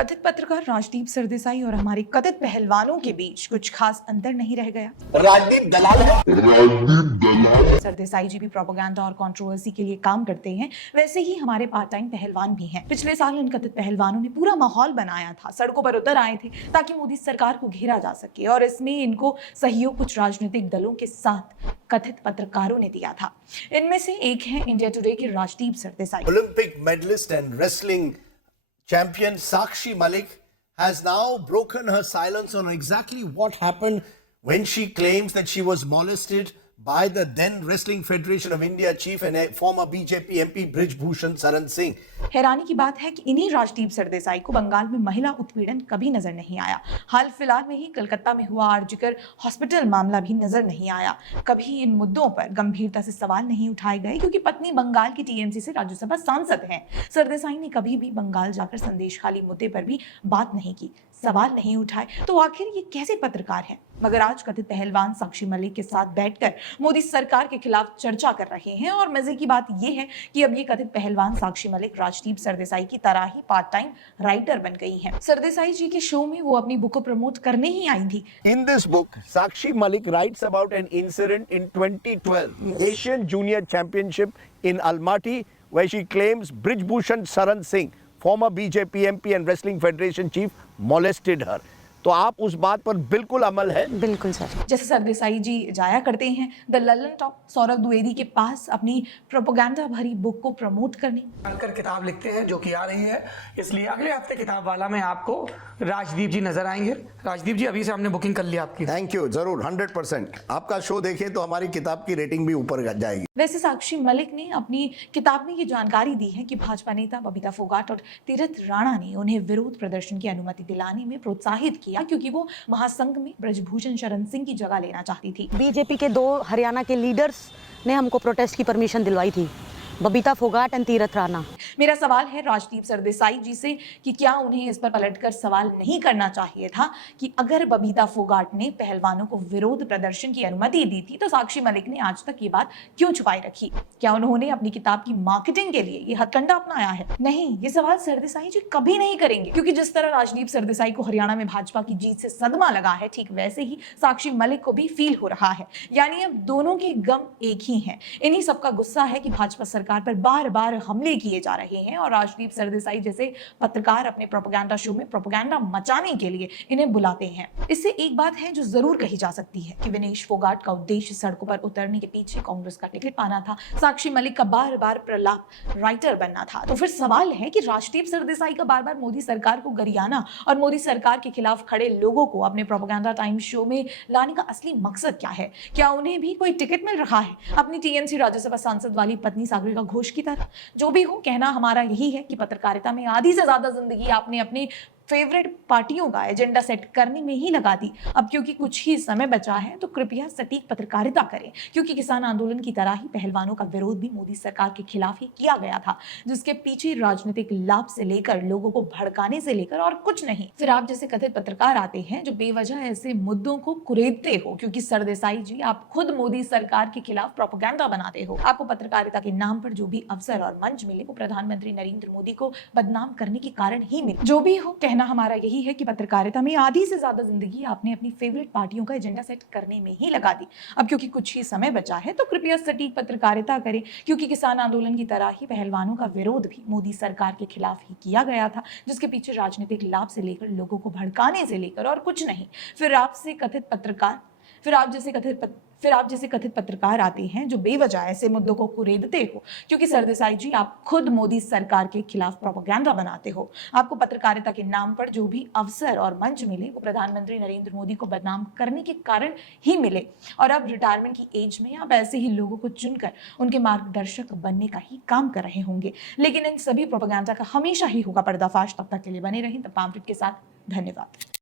कथित पत्रकार राजदीप सरदेसाई और हमारे कथित पहलवानों के बीच कुछ खास अंतर नहीं रह गया। राजदीप दलाल है। सरदेसाई जी भी प्रोपेगेंडा और कंट्रोवर्सी के लिए काम करते हैं, वैसे ही हमारे पार्ट टाइम पहलवान भी हैं। पिछले साल इन कथित पहलवानों ने पूरा माहौल बनाया था, सड़कों पर उतर आए थे ताकि मोदी सरकार को घेरा जा सके, और इसमें इनको सहयोग कुछ राजनीतिक दलों के साथ कथित पत्रकारों ने दिया था। इनमें से एक है इंडिया टुडे के Rajdeep Sardesai. Olympic medalist and wrestling champion Sakshi Malik has now broken her silence on exactly what happened when she claims that she was molested by the then Wrestling Federation of India chief and former BJP MP Brij Bhushan Saran Singh. हैरानी की बात है कि इन्हीं राजदीप सरदेसाई को बंगाल में महिला उत्पीड़न कभी नजर नहीं आया। हाल फिलहाल में ही कलकत्ता में हुआ आरजीकर हॉस्पिटल मामला भी नजर नहीं आया। कभी इन मुद्दों पर गंभीरता से सवाल नहीं उठाए गए क्योंकि पत्नी बंगाल की टीएमसी से राज्यसभा सांसद हैं। सरदेसाई ने कभी भी बंगाल जाकर संदेशखाली मुद्दे पर भी बात नहीं की, सवाल नहीं उठाए। तो आखिर ये कैसे पत्रकार है? मगर आज कथित पहलवान साक्षी मलिक के साथ बैठकर मोदी सरकार के खिलाफ चर्चा कर रहे हैं, और मजे की बात यह है कि अब ये कथित पहलवान साक्षी मलिक राजदीप सरदेसाई की तरह ही पार्ट टाइम राइटर बन गई हैं। सरदेसाई जी के शो में वो अपनी बुक को प्रमोट करने ही आई थी। In this book, Sakshi Malik writes about an incident in 2012 Asian Junior Championship in Almaty, where she claims Brij Bhushan Saran Singh, former BJP MP and Wrestling Federation chief, molested her. तो आप उस बात पर बिल्कुल अमल है? बिल्कुल sir. जैसे सरदेसाई जी जाया करते हैं द ललन टॉप सौरभ द्विवेदी के पास अपनी प्रोपेगेंडा भरी बुक को प्रमोट करने, कर किताब लिखते हैं जो कि आ रही है, इसलिए अगले हफ्ते किताब वाला में आपको राजदीप जी नजर आएंगे। राजदीप जी अभी से हमने बुकिंग कर लिया आपकी। थैंक यू, जरूर 100%। आपका शो देखें तो हमारी किताब की रेटिंग भी ऊपर जाएगी। वैसे साक्षी मलिक ने अपनी किताब में ये जानकारी दी है कि भाजपा नेता बबीता फोगाट और तीरथ राणा ने उन्हें विरोध प्रदर्शन की अनुमति दिलाने में प्रोत्साहित किया क्योंकि वो महासंघ में ब्रजभूषण शरण सिंह की जगह लेना चाहती थी। बीजेपी के 2 हरियाणा के लीडर्स ने हमको प्रोटेस्ट की परमिशन दिलवाई थी, बबीता फोगाट एंड तीरथ राणा। मेरा सवाल है राजदीप सरदेसाई जी से कि क्या उन्हें इस पर पलटकर सवाल नहीं करना चाहिए था कि अगर बबीता फोगाट ने पहलवानों को विरोध प्रदर्शन की अनुमति दी थी तो साक्षी मलिक ने आज तक ये बात क्यों छुपाई रखी? क्या उन्होंने अपनी किताब की मार्केटिंग के लिए ये हथकंडा अपनाया है? नहीं, ये सवाल सरदेसाई जी कभी नहीं करेंगे, क्योंकि जिस तरह राजदीप सरदेसाई को हरियाणा में भाजपा की जीत से सदमा लगा है, ठीक वैसे ही साक्षी मलिक को भी फील हो रहा है। यानी अब दोनों के गम एक ही हैं। इन्हीं सबका गुस्सा है कि भाजपा सरकार पर बार बार हमले किए जा रहे हैं और राजदीप सरदेसाई जैसे पत्रकार अपने प्रोपेगेंडा शो में प्रोपेगेंडा मचाने के लिए इन्हें बुलाते हैं। इससे एक बात है जो जरूर कही जा सकती है कि विनेश फोगाट का उद्देश्य सड़कों पर उतरने के पीछे कांग्रेस का टिकट पाना था, साक्षी मलिक का बार बार प्रलाप राइटर बनना था। तो फिर सवाल है कि राजदीप सरदेसाई का बार बार मोदी सरकार को गरियाना और मोदी सरकार के खिलाफ खड़े लोगों को अपने प्रोपेगेंडा टाइम शो में लाने का असली मकसद क्या है? क्या उन्हें भी कोई टिकट मिल रहा है अपनी टीएमसी राज्यसभा सांसद वाली पत्नी सागरिका घोष की तरह? जो भी हो, कहना हमारा यही है कि पत्रकारिता में आधी से ज्यादा जिंदगी आपने अपने फेवरेट पार्टियों का एजेंडा सेट करने में ही लगा दी। अब क्योंकि कुछ ही समय बचा है तो कृपया सटीक पत्रकारिता करें, क्योंकि किसान आंदोलन की तरह ही पहलवानों का विरोध भी मोदी सरकार के खिलाफ ही किया गया था, जिसके पीछे राजनीतिक लाभ से लेकर लोगों को भड़काने से लेकर और कुछ नहीं। फिर आप जैसे कथित पत्रकार आते हैं जो बेवजह ऐसे मुद्दों को कुरेदते हो, क्योंकि सरदेसाई जी आप खुद मोदी सरकार के खिलाफ प्रोपेगेंडा बनाते हो। आपको पत्रकारिता के नाम पर जो भी अवसर और मंच मिले वो प्रधानमंत्री नरेंद्र मोदी को बदनाम करने के कारण ही मिले। जो भी हो, कहना हमारा यही है कि पत्रकारिता में आधी से ज्यादा जिंदगी आपने अपनी फेवरेट पार्टियों का एजेंडा सेट करने में ही लगा दी। अब क्योंकि कुछ ही समय बचा है तो कृपया सटीक पत्रकारिता करें, क्योंकि किसान आंदोलन की तरह ही पहलवानों का विरोध भी मोदी सरकार के खिलाफ ही किया गया था, जिसके पीछे राजनीतिक लाभ से लेकर लोगों को भड़काने से लेकर और कुछ नहीं। फिर आप जैसे कथित पत्रकार आते हैं जो बेवजह ऐसे मुद्दों को कुरेदते हो, क्योंकि सरदेसाई जी आप खुद मोदी सरकार के खिलाफ प्रोपेगेंडा बनाते हो। आपको पत्रकारिता के नाम पर जो भी अवसर और मंच मिले वो प्रधानमंत्री नरेंद्र मोदी को बदनाम करने के कारण ही मिले, और अब रिटायरमेंट की एज में आप ऐसे ही लोगों को चुनकर उनके मार्गदर्शक बनने का ही काम कर रहे होंगे। लेकिन इन सभी प्रोपेगेंडा का हमेशा ही होगा पर्दाफाश। तब तक के लिए बने रहें द पैम्फलेट के साथ। धन्यवाद।